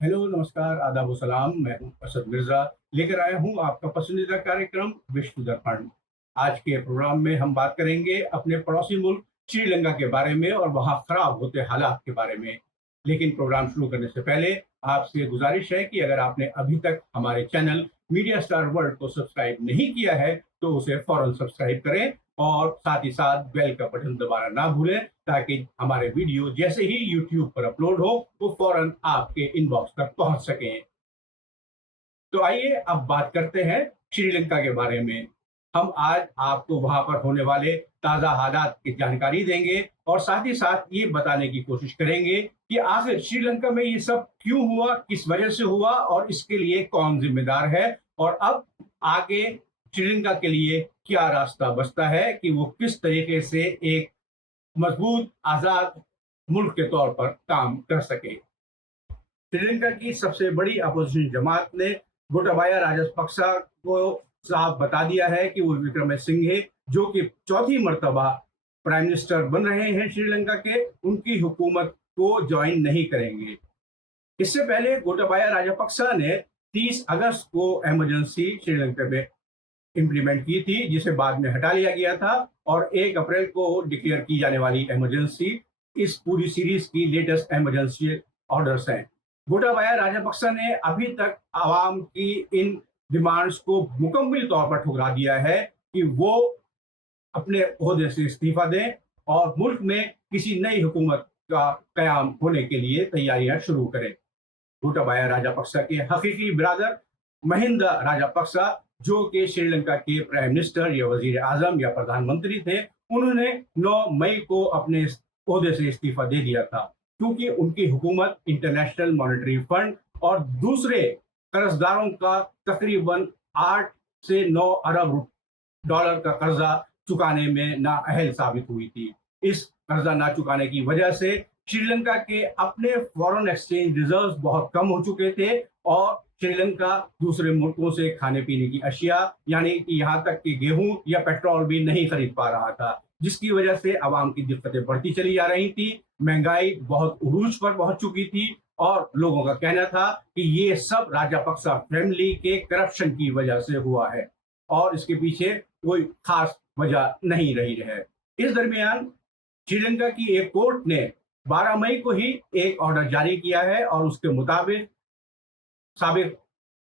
Hello, नमस्कार, आदाब व सलाम। मैं हूं असद मिर्ज़ा, लेकर आया हूं आपका पसंदीदा कार्यक्रम विश्व दर्पण। आज के प्रोग्राम में हम बात करेंगे अपने पड़ोसी मुल्क श्रीलंका के बारे में और वहां खराब होते हालात के बारे में। लेकिन प्रोग्राम शुरू करने से पहले आपसे गुजारिश है कि अगर आपने अभी तक हमारे चैनल मीडिया स्टार वर्ल्ड को सब्सक्राइब नहीं किया है, तो उसे फौरन सब्सक्राइब करें और साथ ही साथ बेल का बटन दबाना ना भूलें, ताकि हमारे वीडियो जैसे ही यूट्यूब पर अपलोड हो वो फौरन आपके इनबॉक्स तक पहुंच सकें। तो आइए अब बात करते हैं श्रीलंका के बारे में। हम आज आपको वहां पर होने वाले ताज़ा हालात की जानकारी देंगे और साथ ही साथ ये बताने की कोशिश करेंगे कि आखिर श्रीलंका में ये सब क्यों हुआ, किस वजह से हुआ और इसके लिए कौन जिम्मेदार है, और अब आगे श्रीलंका के लिए क्या रास्ता बचता है कि वो किस तरीके से एक मजबूत आज़ाद मुल्क के तौर पर काम कर सके। श्रीलंका की सबसे बड़ी अपोजिशन जमात ने गोटाबाया राजपक्सा को साफ बता दिया है कि वो विक्रमसिंघे, जो कि चौथी मर्तबा प्राइम मिनिस्टर बन रहे हैं श्रीलंका के, उनकी हुकूमत को ज्वाइन नहीं करेंगे। इससे पहले गोटाबाया राजपक्सा ने 30 अगस्त को इमरजेंसी श्रीलंका में इम्प्लीमेंट की थी, जिसे बाद में हटा लिया गया था, और 1 अप्रैल को डिक्लेयर की जाने वाली इमरजेंसी इस पूरी सीरीज की लेटेस्ट इमरजेंसी ऑर्डर्स हैं। गोटाबाया राजपक्सा ने अभी तक आवाम की इन डिमांड्स को मुकम्मल तौर पर ठुकरा दिया है कि वो अपने ओहदे से इस्तीफा दें और मुल्क में किसी नई हुकूमत का कयाम होने के लिए तैयारियां शुरू करें। गोटाबाया राजपक्सा के हकीकी बिरादर महिंदा राजपक्सा, जो कि श्रीलंका के प्राइम मिनिस्टर या वजीर आजम या प्रधानमंत्री थे, उन्होंने 9 मई को अपने ओहदे से इस्तीफा दे दिया था, क्योंकि उनकी हुकूमत इंटरनेशनल मॉनेटरी फंड और दूसरे कर्जदारों का तकरीबन 8 से 9 अरब डॉलर का कर्जा चुकाने में नाअहल साबित हुई थी। इस कर्जा ना चुकाने की वजह से श्रीलंका के अपने फॉरेन एक्सचेंज रिजर्व्स बहुत कम हो चुके थे और श्रीलंका दूसरे मुल्कों से खाने पीने की अशिया, यानी कि यहाँ तक कि गेहूं या पेट्रोल भी नहीं खरीद पा रहा था, जिसकी वजह से आवाम की दिक्कतें बढ़ती चली जा रही थी। महंगाई बहुत उरूज पर पहुंच चुकी थी और लोगों का कहना था कि ये सब राजपक्सा फैमिली के करप्शन की वजह से हुआ है और इसके पीछे कोई खास वजह नहीं रही है। इस दरमियान श्रीलंका की एक कोर्ट ने 12 मई को ही एक ऑर्डर जारी किया है और उसके मुताबिक साबिक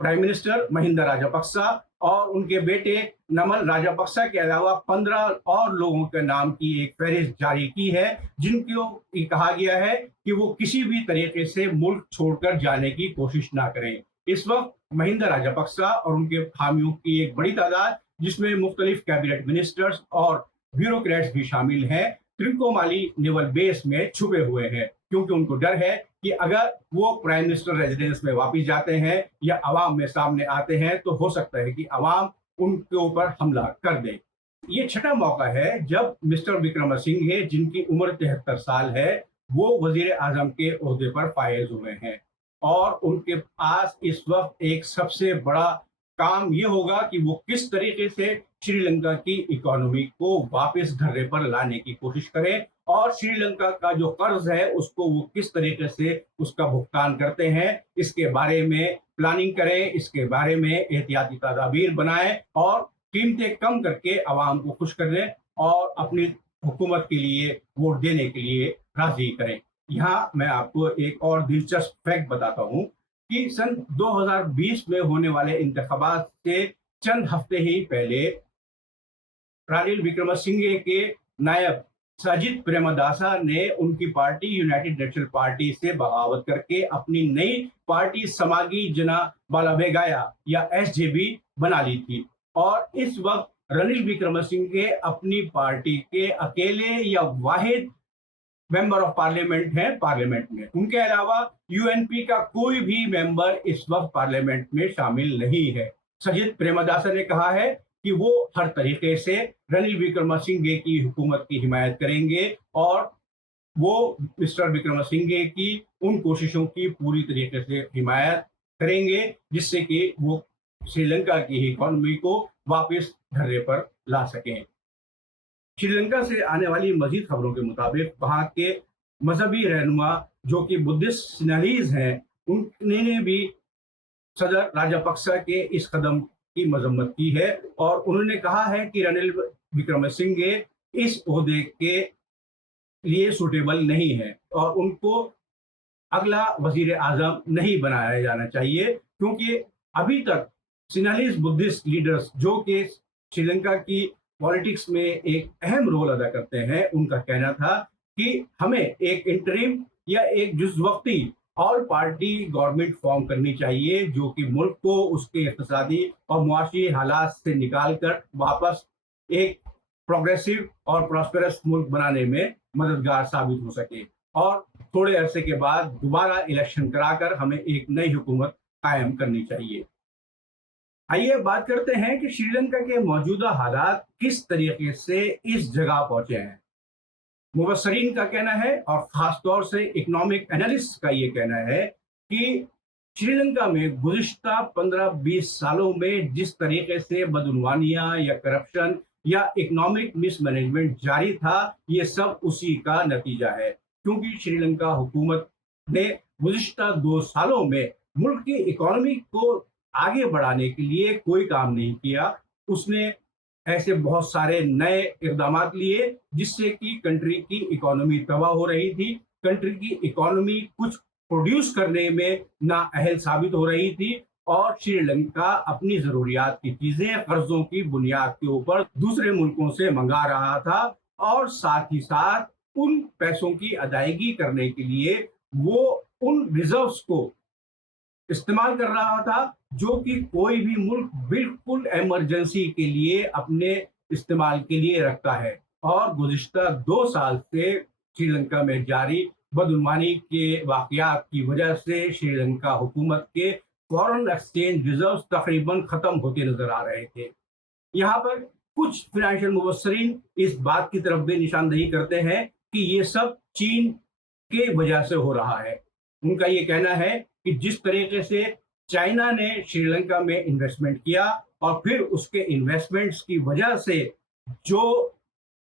प्राइम मिनिस्टर महिंदा राजपक्सा और उनके बेटे नमल राजपक्सा के अलावा 15 और लोगों के नाम की एक फहरिस्त जारी की है, जिनको कहा गया है कि वो किसी भी तरीके से मुल्क छोड़कर जाने की कोशिश ना करें। इस वक्त महिंदा राजपक्सा और उनके हामियों की एक बड़ी तादाद, जिसमें मुख्तलिफ कैबिनेट मिनिस्टर्स और ब्यूरोक्रेट्स भी शामिल हैं, त्रिकोमाली नेवल बेस में छुपे हुए हैं, क्योंकि उनको डर है कि अगर वो प्राइम मिनिस्टर रेजिडेंस में वापस जाते हैं या अवाम में सामने आते हैं तो हो सकता है कि अवाम उनके ऊपर हमला कर दे। ये छठा मौका है जब मिस्टर विक्रमसिंघे, जिनकी उम्र 73 साल है, वो वजीर आजम के ओहदे पर फायज हुए हैं और उनके पास इस वक्त एक सबसे बड़ा काम ये होगा कि वो किस तरीके से श्रीलंका की इकोनॉमी को वापस ढर्रे पर लाने की कोशिश करें और श्रीलंका का जो कर्ज है उसको वो किस तरीके से उसका भुगतान करते हैं, इसके बारे में प्लानिंग करें, इसके बारे में एहतियाती तदाबीर बनाएं और कीमतें कम करके आवाम को खुश करें और अपनी हुकूमत के लिए वोट देने के लिए राजी करें। यहाँ मैं आपको एक और दिलचस्प फैक्ट बताता हूँ कि सन 2020 में होने वाले इंतखाबात से चंद हफ्ते ही पहले रानिल विक्रमसिंघे के नायब सजित प्रेमदासा ने उनकी पार्टी यूनाइटेड नेशनल पार्टी से बगावत करके अपनी नई पार्टी समागी जना बालाबेगाया या एसजेबी बना ली थी और इस वक्त रनिल विक्रमसिंघे अपनी पार्टी के अकेले या वाहिद मेंबर ऑफ पार्लियामेंट है पार्लियामेंट में। उनके अलावा यूएनपी का कोई भी मेंबर इस वक्त पार्लियामेंट में शामिल नहीं है। सजित प्रेमदासा ने कहा है कि वो हर तरीके से रनिल विक्रमसिंघे की हुकूमत की हिमायत करेंगे और वो मिस्टर विक्रमसिंघे की उन कोशिशों की पूरी तरीके से हिमायत करेंगे जिससे कि वो श्रीलंका की इकोनॉमी को वापस ढर्रे पर ला सकें। श्रीलंका से आने वाली मजीद खबरों के मुताबिक वहां के मजहबी रहनुमा, जो कि बुद्धिस्ट सिनालीज हैं, उन्होंने भी सदर राजापक्सा के इस कदम की मजम्मत की है और उन्होंने कहा है कि रनिल विक्रमसिंघे इस ओहदे के लिए सूटेबल नहीं है और उनको अगला वजीर आजम नहीं बनाया जाना चाहिए, क्योंकि अभी तक सिनालीज बुद्धिस्ट लीडर्स जो कि श्रीलंका की पॉलिटिक्स में एक अहम रोल अदा करते हैं, उनका कहना था कि हमें एक इंटरिम या एक जुज़ वक्ती ऑल पार्टी गवर्नमेंट फॉर्म करनी चाहिए जो कि मुल्क को उसके इक़्तिसादी और मुआशी हालात से निकाल कर वापस एक प्रोग्रेसिव और प्रॉस्पेरस मुल्क बनाने में मददगार साबित हो सके और थोड़े अरसे के बाद दोबारा इलेक्शन कराकर हमें एक नई हुकूमत कायम करनी चाहिए। आइए बात करते हैं कि श्रीलंका के मौजूदा हालात किस तरीके से इस जगह पहुंचे हैं। मुबस्सरीन का कहना है और ख़ास तौर से इकोनॉमिक एनालिस्ट का ये कहना है कि श्रीलंका में गुज़िश्ता 15-20 सालों में जिस तरीके से बदउनवानियाँ या करप्शन या इकोनॉमिक मिसमैनेजमेंट जारी था, ये सब उसी का नतीजा है, क्योंकि श्रीलंका हुकूमत ने गुज़िश्ता 2 सालों में मुल्क की इकोनॉमी को आगे बढ़ाने के लिए कोई काम नहीं किया। उसने ऐसे बहुत सारे नए इक़दामात लिए जिससे कि कंट्री की इकोनॉमी तबाह हो रही थी। कंट्री की इकोनॉमी कुछ प्रोड्यूस करने में नाअहल साबित हो रही थी और श्रीलंका अपनी ज़रूरियात की चीज़ें कर्ज़ों की बुनियाद के ऊपर दूसरे मुल्कों से मंगा रहा था और साथ ही साथ उन पैसों की अदायगी करने के लिए वो उन रिजर्व्स को इस्तेमाल कर रहा था जो कि कोई भी मुल्क बिल्कुल इमरजेंसी के लिए अपने इस्तेमाल के लिए रखता है। और गुज़िश्ता 2 साल से श्रीलंका में जारी बदउनवानी के वाक़यात की वजह से श्रीलंका हुकूमत के फॉरेन एक्सचेंज रिजर्व्स तकरीबन ख़त्म होते नजर आ रहे थे। यहाँ पर कुछ फिनेंशियल मुबस्सरीन इस बात की तरफ भी निशानदही करते हैं कि ये सब चीन के वजह से हो रहा है। उनका ये कहना है कि जिस तरीके से चाइना ने श्रीलंका में इन्वेस्टमेंट किया और फिर उसके इन्वेस्टमेंट्स की वजह से जो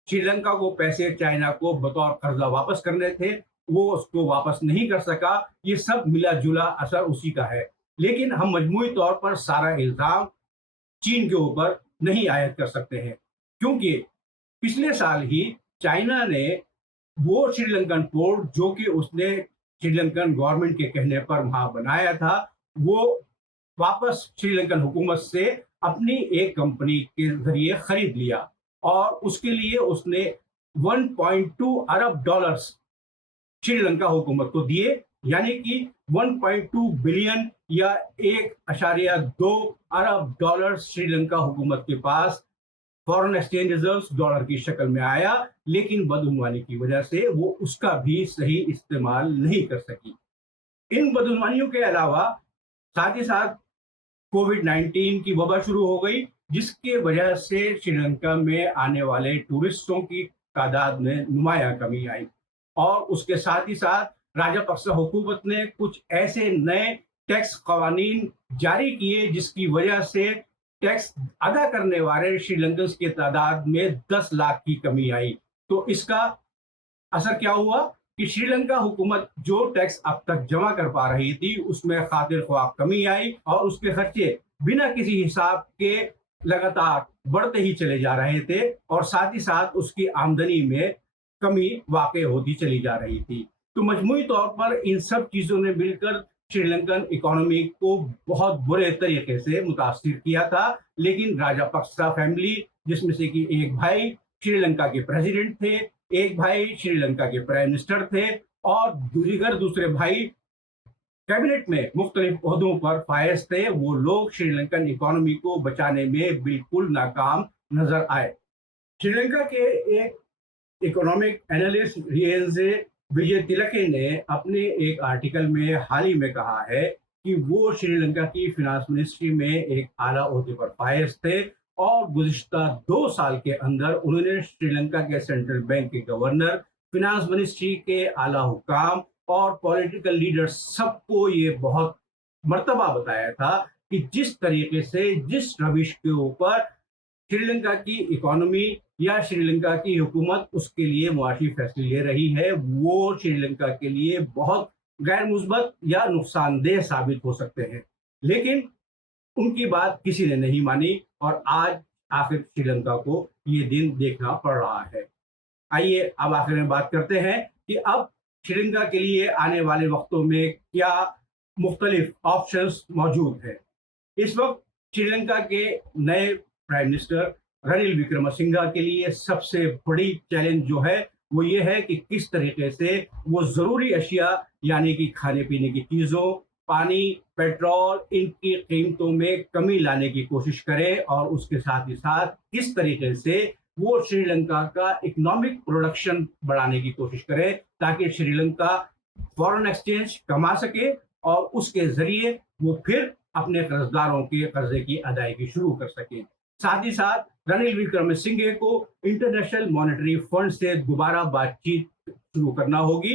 श्रीलंका को पैसे चाइना को बतौर कर्जा वापस करने थे वो उसको वापस नहीं कर सका, ये सब मिला जुला असर उसी का है। लेकिन हम मजमूई तौर पर सारा इल्ज़ाम चीन के ऊपर नहीं आयद कर सकते हैं, क्योंकि पिछले साल ही चाइना ने वो श्रीलंकन पोर्ट जो कि उसने श्रीलंकन गवर्नमेंट के कहने पर वहां बनाया था, वो वापस श्रीलंकन हुकूमत से अपनी एक कंपनी के जरिए खरीद लिया और उसके लिए उसने 1.2 अरब डॉलर्स श्रीलंका हुकूमत को दिए, यानी कि 1.2 बिलियन या 1.2 अरब डॉलर श्रीलंका हुकूमत के पास फॉरेन एक्सचेंज रिजर्व्स डॉलर की शक्ल में आया, लेकिन बदउनवानी की वजह से वो उसका भी सही इस्तेमाल नहीं कर सकी। इन बदउनवानियों के अलावा साथ ही साथ कोविड-19 की वबा शुरू हो गई, जिसके वजह से श्रीलंका में आने वाले टूरिस्टों की तादाद में नुमायां कमी आई और उसके साथ ही साथ राजापक्सा हुकूमत ने कुछ ऐसे नए टैक्स कवानीन जारी किए जिसकी वजह से टैक्स अदा करने वाले श्रीलंकन्स की तादाद में 10 लाख की कमी आई। तो इसका असर क्या हुआ कि श्रीलंका हुकूमत जो टैक्स अब तक जमा कर पा रही थी उसमें खातिर ख्वाह कमी आई और उसके खर्चे बिना किसी हिसाब के लगातार बढ़ते ही चले जा रहे थे और साथ ही साथ उसकी आमदनी में कमी वाक़ई होती चली जा रही थी। तो मजमूई तौर पर इन सब चीज़ों ने मिलकर श्रीलंकन इकोनॉमी को बहुत बुरे तरीके से मुतासिर किया था। लेकिन राजापक्सा फैमिली, जिसमें से कि एक भाई श्रीलंका के प्रेसिडेंट थे, एक भाई श्रीलंका के प्राइम मिनिस्टर थे और दूसरे भाई कैबिनेट में मुख्तलिफ ओहदों पर फायज थे, वो लोग श्रीलंकन इकोनॉमी को बचाने में बिल्कुल नाकाम नजर आए। श्रीलंका के एक इकोनॉमिक एनालिस्ट रिएंजे विजय तिलके ने अपने एक आर्टिकल में हाल ही में कहा है कि वो श्रीलंका की फिनांस मिनिस्ट्री में एक आला ओहदे पर फायज थे और गुज़िश्ता 2 साल के अंदर उन्होंने श्रीलंका के सेंट्रल बैंक के गवर्नर, फिनांस मिनिस्ट्री के आला हुकाम और पॉलिटिकल लीडर्स सबको ये बहुत मर्तबा बताया था कि जिस तरीके से जिस रविश के ऊपर श्रीलंका की इकोनॉमी या श्रीलंका की हुकूमत उसके लिए मुआशी फैसले ले रही है, वो श्रीलंका के लिए बहुत गैर मुस्बत या नुकसानदेह साबित हो सकते हैं, लेकिन उनकी बात किसी ने नहीं मानी और आज आखिर श्रीलंका को ये दिन देखना पड़ रहा है। आइए अब आखिर में बात करते हैं कि अब श्रीलंका के लिए आने वाले वक्तों में क्या मुख्तलिफ ऑप्शंस मौजूद हैं। इस वक्त श्रीलंका के नए प्राइम मिनिस्टर रनिल विक्रमसिंघा के लिए सबसे बड़ी चैलेंज जो है वो ये है कि किस तरीके से वो ज़रूरी अशिया यानी कि खाने पीने की चीज़ों, पानी, पेट्रोल, इनकी कीमतों में कमी लाने की कोशिश करे और उसके साथ ही साथ किस तरीके से वो श्रीलंका का इकोनॉमिक प्रोडक्शन बढ़ाने की कोशिश करे ताकि श्रीलंका फॉरेन एक्सचेंज कमा सके और उसके जरिए वो फिर अपने कर्जदारों के कर्जे की अदायगी शुरू कर सके। साथ ही साथ रनिल विक्रमसिंघे को इंटरनेशनल मॉनेटरी फंड से दोबारा बातचीत शुरू करना होगी,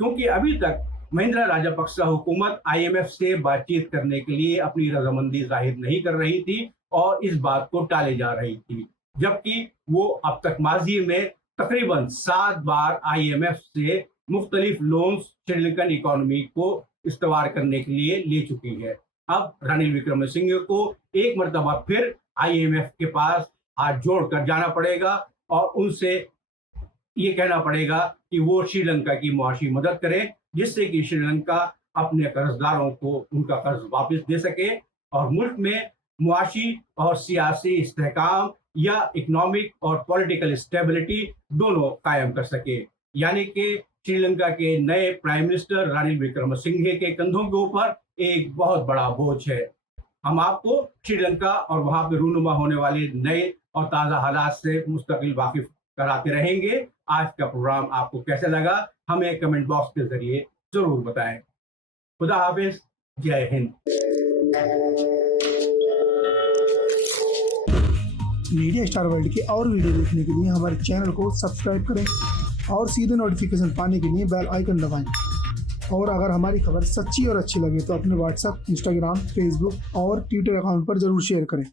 क्योंकि अभी तक महिंद्रा राजापक्सा हुकूमत IMF से बातचीत करने के लिए अपनी रजामंदी जाहिर नहीं कर रही थी और इस बात को टाले जा रही थी, जबकि वो अब तक माजी में तकरीबन 7 बार IMF से मुख्तलिफ लोन्स श्रीलंकन इकोनॉमी को इस्तेमाल करने के लिए ले चुकी है। अब रनिल विक्रमसिंघे को एक मरतबा फिर IMF के पास हाथ जोड़कर जाना पड़ेगा और उनसे ये कहना पड़ेगा कि वो श्रीलंका की मुआशी मदद करें, जिससे कि श्रीलंका अपने कर्जदारों को उनका कर्ज वापस दे सके और मुल्क में मुआशी और सियासी इस्तेहकाम या इकोनॉमिक और पॉलिटिकल स्टेबिलिटी दोनों कायम कर सके। यानी कि श्रीलंका के नए प्राइम मिनिस्टर रनिल विक्रमसिंघे के कंधों के ऊपर एक बहुत बड़ा बोझ है। हम आपको श्रीलंका और वहां पर रूनुमा होने वाले नए और ताज़ा हालात से मुस्तकिल वाकिफ कराते रहेंगे। आज का प्रोग्राम आपको कैसा लगा हमें कमेंट बॉक्स के जरिए जरूर बताएं। खुदा हाफिज, जय हिंद। मीडिया स्टार वर्ल्ड के और वीडियो देखने के लिए हमारे चैनल को सब्सक्राइब करें और सीधे नोटिफिकेशन पाने के लिए बेल आइकन दबाएं। और अगर हमारी खबर सच्ची और अच्छी लगे तो अपने व्हाट्सएप, इंस्टाग्राम, फेसबुक और ट्विटर अकाउंट पर जरूर शेयर करें।